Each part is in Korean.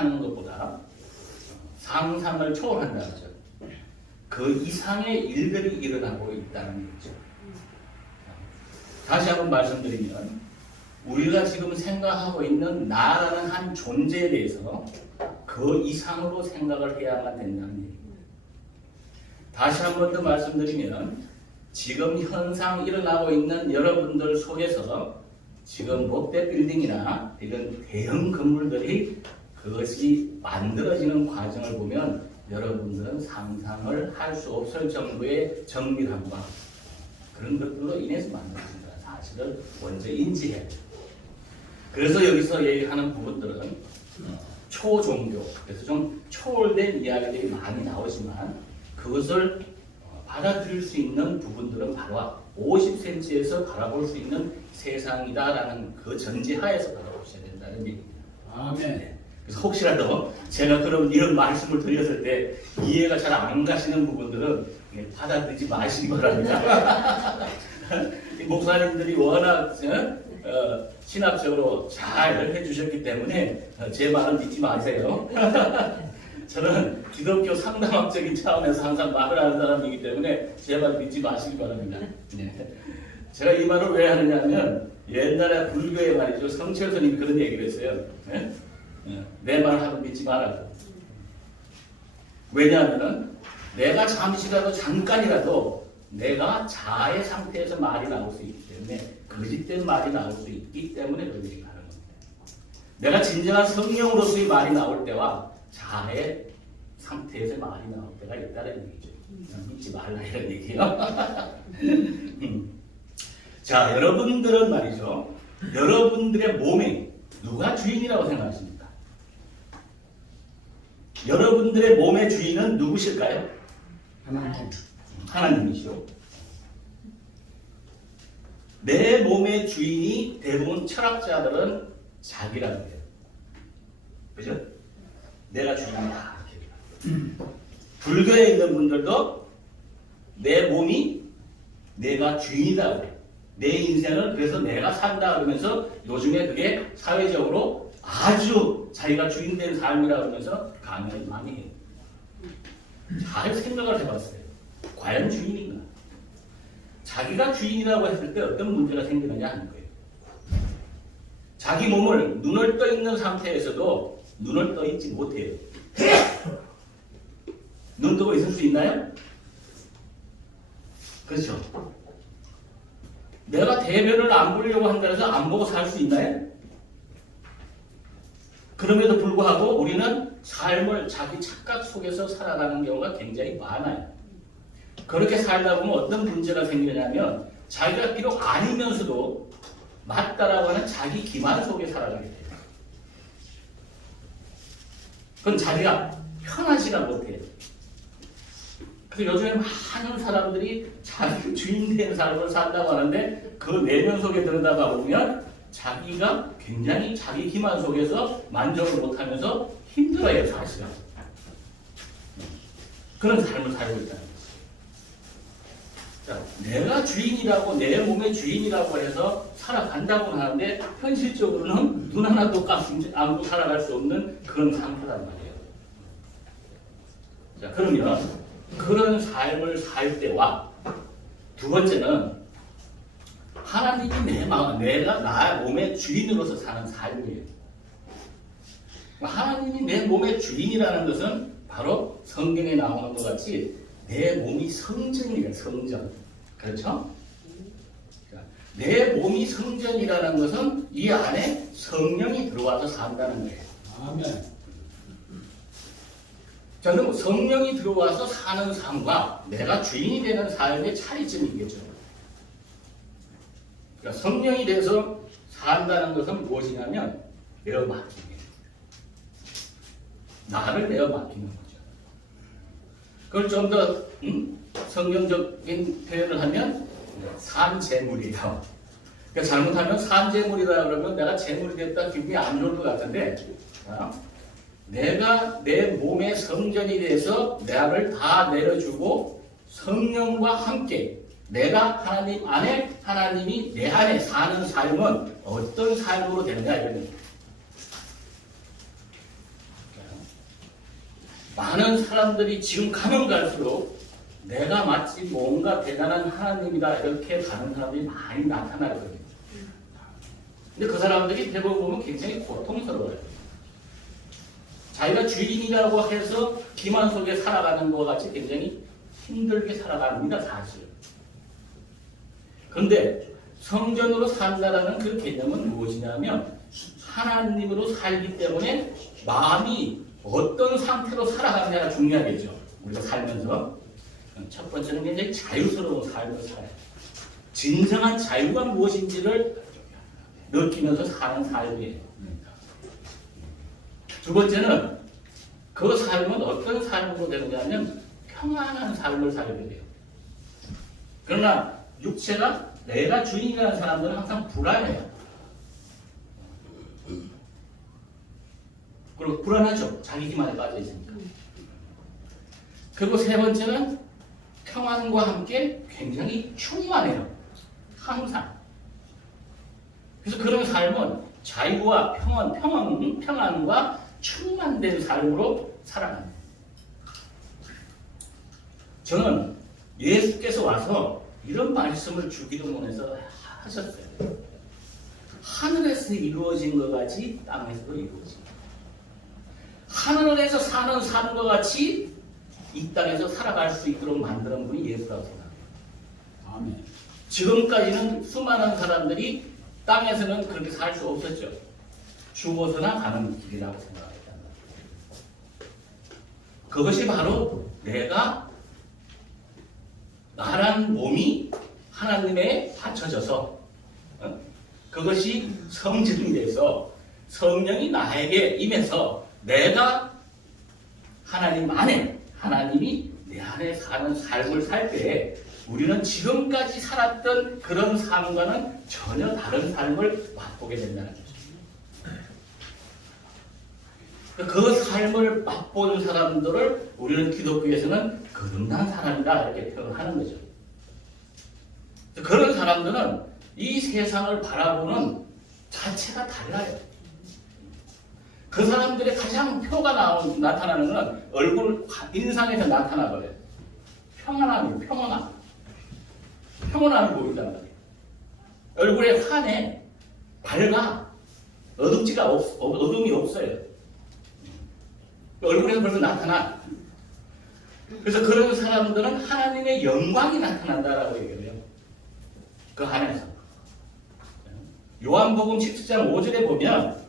생각하는 것보다 상상을 초월한다는 거죠. 그 이상의 일들이 일어나고 있다는 거죠. 다시 한번 말씀드리면 우리가 지금 생각하고 있는 나라는 한 존재에 대해서 그 이상으로 생각을 해야만 된다는 얘기입니다. 다시 한 번 더 말씀드리면 지금 현상 일어나고 있는 여러분들 속에서 지금 롯데빌딩이나 이런 대형 건물들이 그것이 만들어지는 과정을 보면 여러분들은 상상을 할 수 없을 정도의 정밀함과 그런 것들로 인해서 만들어진다는 사실을 먼저 인지해야 돼요. 그래서 여기서 얘기하는 부분들은 초종교, 그래서 좀 초월된 이야기들이 많이 나오지만 그것을 받아들일 수 있는 부분들은 바로 50cm에서 바라볼 수 있는 세상이다라는 그 전제하에서 바라보셔야 된다는 얘기입니다. 아멘. 그래서 혹시라도 제가 그런 이런 말씀을 드렸을 때 이해가 잘 안 가시는 부분들은 받아들이지 마시기 바랍니다. 목사님들이 워낙 신학적으로 잘 해주셨기 때문에 제 말은 믿지 마세요. 저는 기독교 상담학적인 차원에서 항상 말을 하는 사람이기 때문에 제 말 믿지 마시기 바랍니다. 네. 제가 이 말을 왜 하느냐면 옛날에 불교의 말이죠. 성철 스님이 그런 얘기를 했어요. 네? 내 말 하고 믿지 말라고. 왜냐하면 내가 잠깐이라도 내가 자아의 상태에서 말이 나올 수 있기 때문에 거짓된 말이 나올 수 있기 때문에 그런 얘기를 하는 겁니다. 내가 진정한 성령으로서의 말이 나올 때와 자아의 상태에서 말이 나올 때가 있다는 얘기죠. 믿지 말라 이런 얘기예요. 자, 여러분들은 말이죠. 여러분들의 몸에 누가 주인이라고 생각하십니까? 여러분들의 몸의 주인은 누구실까요? 하나님. 하나님이시죠. 내 몸의 주인이 대부분 철학자들은 자기라고 해요. 그죠? 내가 주인이다. 불교에 있는 분들도 내 몸이 내가 주인이다. 내 인생을 그래서 내가 산다 그러면서 요즘에 그게 사회적으로 아주 자기가 주인된 삶이라고 하면서 강연을 많이 해요. 잘 생각을 해봤어요. 과연 주인인가? 자기가 주인이라고 했을 때 어떤 문제가 생기느냐 하는 거예요. 자기 몸을 눈을 떠 있는 상태에서도 눈을 떠 있지 못해요. 눈 뜨고 있을 수 있나요? 그렇죠. 내가 대변을 안 보려고 한다 해서 안 보고 살 수 있나요? 그럼에도 불구하고 우리는 삶을 자기 착각 속에서 살아가는 경우가 굉장히 많아요. 그렇게 살다 보면 어떤 문제가 생기냐면 자기가 비록 아니면서도 맞다라고 하는 자기 기만 속에 살아가게 돼요. 그건 자기가 편하지가 못해요. 그래서 요즘에 많은 사람들이 자기 주인된 삶을 산다고 하는데 그 내면 속에 들여다봐 보면 자기가 굉장히 자기 기만 속에서 만족을 못하면서 힘들어요, 사실은. 그런 삶을 살고 있다는 거죠. 자, 내가 주인이라고, 내 몸의 주인이라고 해서 살아간다고 하는데 현실적으로는 눈 하나도 감고 살아갈 수 없는 그런 상태란 말이에요. 자, 그러면 그런 삶을 살 때와 두 번째는 하나님이 내가 나의 몸의 주인으로서 사는 삶이에요. 하나님이 내 몸의 주인이라는 것은 바로 성경에 나오는 것 같이 내 몸이 성전이에요. 성전. 그렇죠? 내 몸이 성전이라는 것은 이 안에 성령이 들어와서 산다는 거예요. 아멘. 자, 그럼 성령이 들어와서 사는 삶과 내가 주인이 되는 삶의 차이점이 있겠죠. 그러니까 성령이 돼서 산다는 것은 무엇이냐면 내어 맡기는 나를 내어 맡기는 거죠. 그걸 좀 더 성경적인 표현을 하면 산재물이에요. 그러니까 잘못하면 산재물이다 그러면 내가 재물이 됐다 기분이 안 좋을 것 같은데 내가 내 몸의 성전이 돼서 나를 다 내려주고 성령과 함께 내가 하나님 안에 하나님이 내 안에 사는 삶은 어떤 삶으로 되느냐 이런 많은 사람들이 지금 가면 갈수록 내가 마치 뭔가 대단한 하나님이다 이렇게 가는 사람들이 많이 나타나거든요. 근데 그 사람들이 대부분 보면 굉장히 고통스러워요. 자기가 주인이라고 해서 기만 속에 살아가는 것 같이 굉장히 힘들게 살아갑니다, 사실. 그런데 성전으로 산다라는 그 개념은 무엇이냐면 하나님으로 살기 때문에 마음이 어떤 상태로 살아가느냐가 중요하겠죠. 우리가 살면서. 첫 번째는 굉장히 자유스러운 삶을 살아요. 진정한 자유가 무엇인지를 느끼면서 사는 삶이에요. 두 번째는 그 삶은 어떤 삶으로 되느냐면 평안한 삶을 살게 돼요. 그러나 육체가 내가 주인이라는 사람들은 항상 불안해요. 그리고 불안하죠. 자기 기만에 빠져 있으니까. 그리고 세 번째는 평안과 함께 굉장히 충만해요. 항상. 그래서 그런 삶은 자유와 평안과 충만된 삶으로 살아갑니다. 저는 예수께서 와서 이런 말씀을 주기도문에서 하셨어요. 하늘에서 이루어진 것 같이 땅에서도 이루어집니다. 하늘에서 사는 삶과 같이 이 땅에서 살아갈 수 있도록 만드는 분이 예수라고 생각합니다. 아멘. 지금까지는 수많은 사람들이 땅에서는 그렇게 살 수 없었죠. 죽어서나 가는 길이라고 생각했단 말이에요. 그것이 바로 내가 나란 몸이 하나님에 받쳐져서 그것이 성전이 돼서 성령이 나에게 임해서 내가 하나님 안에 하나님이 내 안에 사는 삶을 살 때 우리는 지금까지 살았던 그런 삶과는 전혀 다른 삶을 맛보게 된다는 거죠. 그 삶을 맛보는 사람들을 우리는 기독교에서는 거듭난 사람이다 이렇게 표현하는 거죠. 그런 사람들은 이 세상을 바라보는 자체가 달라요. 그 사람들의 가장 표가 나타나는 건 얼굴 인상에서 나타나버려요. 평안함이 보인단 말이에요. 얼굴에 환해, 밝아, 어둠이 없어요. 얼굴에서 벌써 나타나. 그래서 그런 사람들은 하나님의 영광이 나타난다라고 얘기해요. 그 안에서. 요한복음 17장 5절에 보면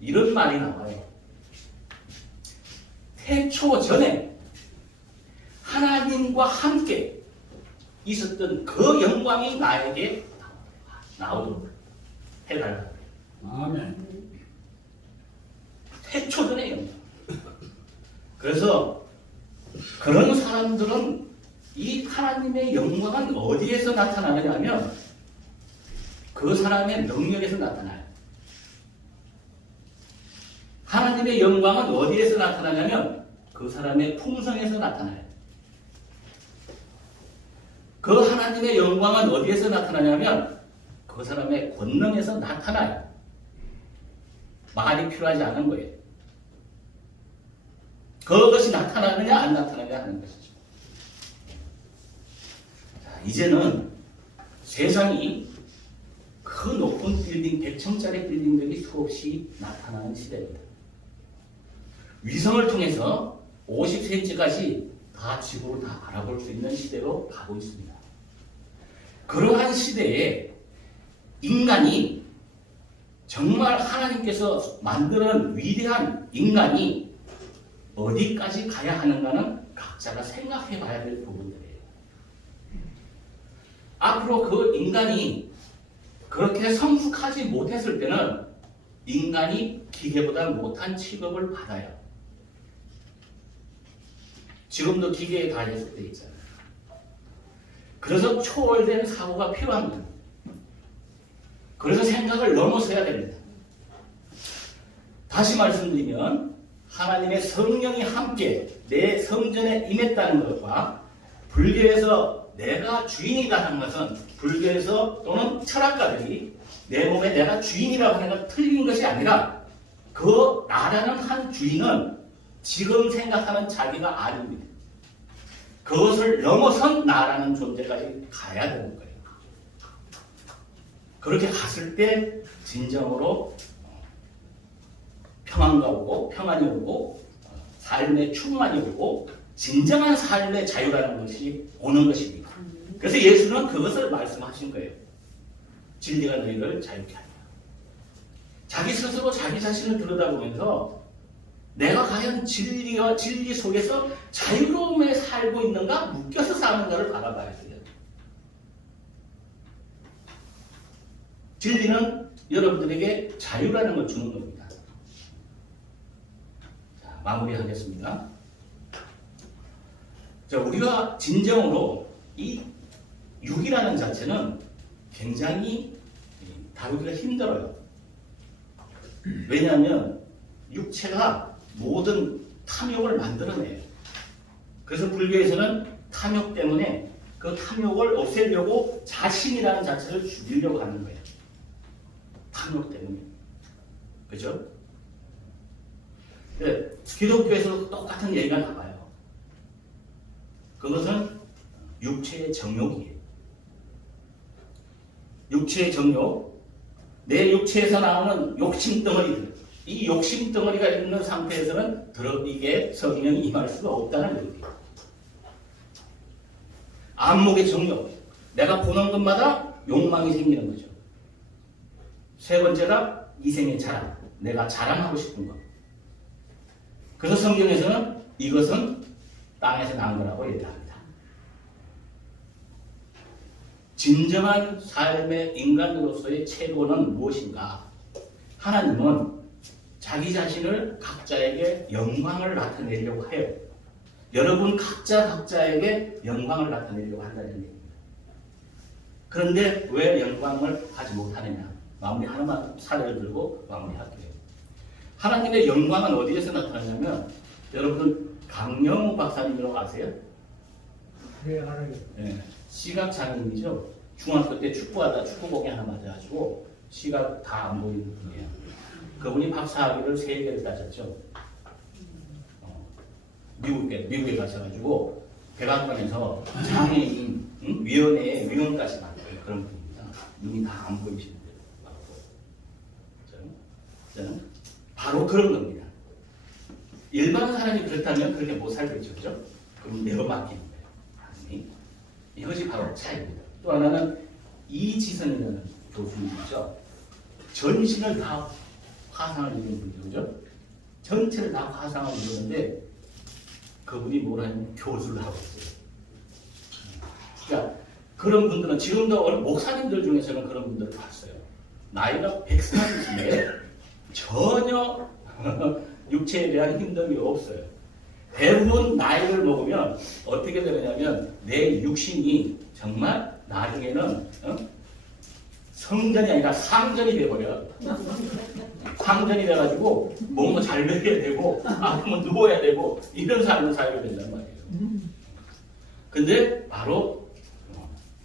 이런 말이 나와요. 태초 전에 하나님과 함께 있었던 그 영광이 나에게 나오도록 해달라. 아멘. 태초 전의 영광. 그래서 그런 사람들은 이 하나님의 영광은 어디에서 나타나느냐 하면 그 사람의 능력에서 나타나요. 하나님의 영광은 어디에서 나타나냐면 그 사람의 품성에서 나타나요. 그 하나님의 영광은 어디에서 나타나냐면 그 사람의 권능에서 나타나요. 말이 필요하지 않은 거예요. 그것이 나타나느냐 안 나타나느냐 하는 것이죠. 자, 이제는 세상이 그 높은 빌딩, 100층짜리 빌딩들이 수없이 나타나는 시대입니다. 위성을 통해서 50cm까지 다 지구를 다 알아볼 수 있는 시대로 가고 있습니다. 그러한 시대에 인간이 정말 하나님께서 만드는 위대한 인간이 어디까지 가야 하는가는 각자가 생각해 봐야 될 부분들이에요. 앞으로 그 인간이 그렇게 성숙하지 못했을 때는 인간이 기계보다 못한 취급을 받아요. 지금도 기계에 다 예속되어 있잖아요. 그래서 초월된 사고가 필요합니다. 그래서 생각을 넘어서야 됩니다. 다시 말씀드리면 하나님의 성령이 함께 내 성전에 임했다는 것과 불교에서 내가 주인이다 하는 것은 불교에서 또는 철학가들이 내 몸에 내가 주인이라고 하는 건 틀린 것이 아니라 그 나라는 한 주인은 지금 생각하는 자기가 아닙니다. 그것을 넘어선 나라는 존재까지 가야 되는 거예요. 그렇게 갔을 때 진정으로 평안가 오고 평안이 오고 삶의 충만이 오고 진정한 삶의 자유라는 것이 오는 것입니다. 그래서 예수는 그것을 말씀하신 거예요. 진리가 너희를 자유케 하리라. 자기 스스로 자기 자신을 들여다보면서 내가 과연 진리 속에서 자유로움에 살고 있는가, 묶여서 사는가를 바라봐야 돼요. 진리는 여러분들에게 자유라는 걸 주는 겁니다. 자, 마무리하겠습니다. 자, 우리가 진정으로 이 육이라는 자체는 굉장히 다루기가 힘들어요. 왜냐하면 육체가 모든 탐욕을 만들어내요. 그래서 불교에서는 탐욕 때문에 그 탐욕을 없애려고 자신이라는 자체를 죽이려고 하는 거예요. 탐욕 때문에. 그죠? 네, 기독교에서도 똑같은 얘기가 나와요. 그것은 육체의 정욕이에요. 육체의 정욕, 내 육체에서 나오는 욕심 덩어리들, 이 욕심 덩어리가 있는 상태에서는 이게 성령이 임할 수가 없다는 얘기예요. 안목의 정욕, 내가 보는 것마다 욕망이 생기는 거죠. 세 번째가 이생의 자랑, 내가 자랑하고 싶은 것. 그래서 성경에서는 이것은 땅에서 난 거라고 얘기합니다. 진정한 삶의 인간으로서의 최고는 무엇인가? 하나님은 자기 자신을 각자에게 영광을 나타내려고 해요. 여러분 각자에게 영광을 나타내려고 한다는 얘기입니다. 그런데 왜 영광을 하지 못하느냐? 마무리 하나만 사례를 들고 마무리할게요. 하나님의 영광은 어디에서 나타나냐면, 여러분 강영우 박사님이라고 아세요? 네, 알아요. 네, 시각 장애인이죠. 중학교 때 축구하다 축구공이 하나 맞아가지고 시각 다 안 보이는 분이에요. 그분이 박사학위를 3개를 따셨죠. 미국에 가셔가지고 백악관에서 장애인 위원회의 위원까지 맡은 그런 분입니다. 눈이 다 안 보이시는데 저는 바로 그런 겁니다. 일반 사람이 그렇다면 그렇게 못 살겠죠, 그죠? 그럼 내가 맡기는 거예요. 이것이 바로 차이입니다. 또 하나는 이지선이라는 교수님이죠. 전신을 다 화상을 입은 분이죠, 그죠? 전체를 다 화상을 입었는데 그분이 뭐라 하냐면 교수를 하고 있어요. 그러니까 그런 분들은 지금도 목사님들 중에서는 그런 분들을 봤어요. 나이가 100살이신데 전혀 육체에 대한 힘듦이 없어요. 대부분 나이를 먹으면 어떻게 되느냐면 내 육신이 정말 나중에는 성전이 아니라 상전이 돼버려. 상전이 돼가지고 뭔가 잘 먹여야 되고 아프면 누워야 되고 이런 삶을 살게 된단 말이에요. 근데 바로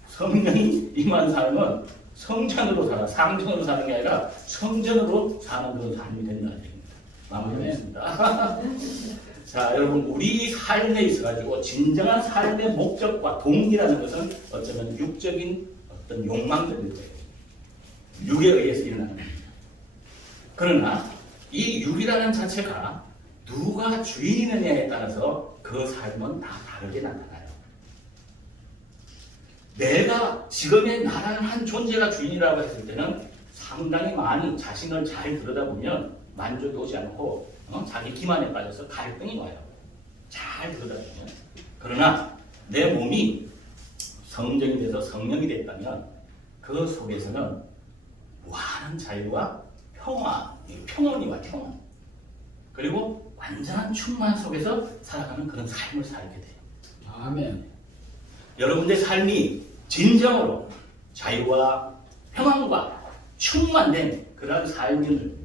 성령이 임한 삶은 성전으로 살아, 상전으로 사는 게 아니라 성전으로 사는 그런 삶이 된다는 얘기입니다. 마무리하겠습니다. 자, 여러분, 우리 삶에 있어가지고 진정한 삶의 목적과 동기라는 것은 어쩌면 육적인 어떤 욕망들일 거예요. 육에 의해서 일어나는 겁니다. 그러나 이 육이라는 자체가 누가 주인이느냐에 따라서 그 삶은 다 다르게 나타나요. 내가 지금의 나라는 한 존재가 주인이라고 했을 때는 상당히 많이 자신을 잘 들여다보면 만족이 오지 않고 자기 기만에 빠져서 갈등이 와요. 잘 들여다보면. 그러나 내 몸이 성전이 돼서 성령이 됐다면 그 속에서는 무한한 자유와 평온이 와, 평온. 그리고 완전한 충만 속에서 살아가는 그런 삶을 살게 돼요. 아멘. 여러분의 삶이 진정으로 자유와 평안과 충만된 그런 삶을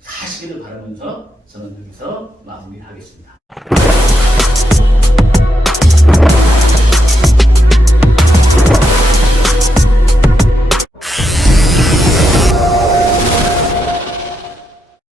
사시기를 바라면서 저는 여기서 마무리하겠습니다.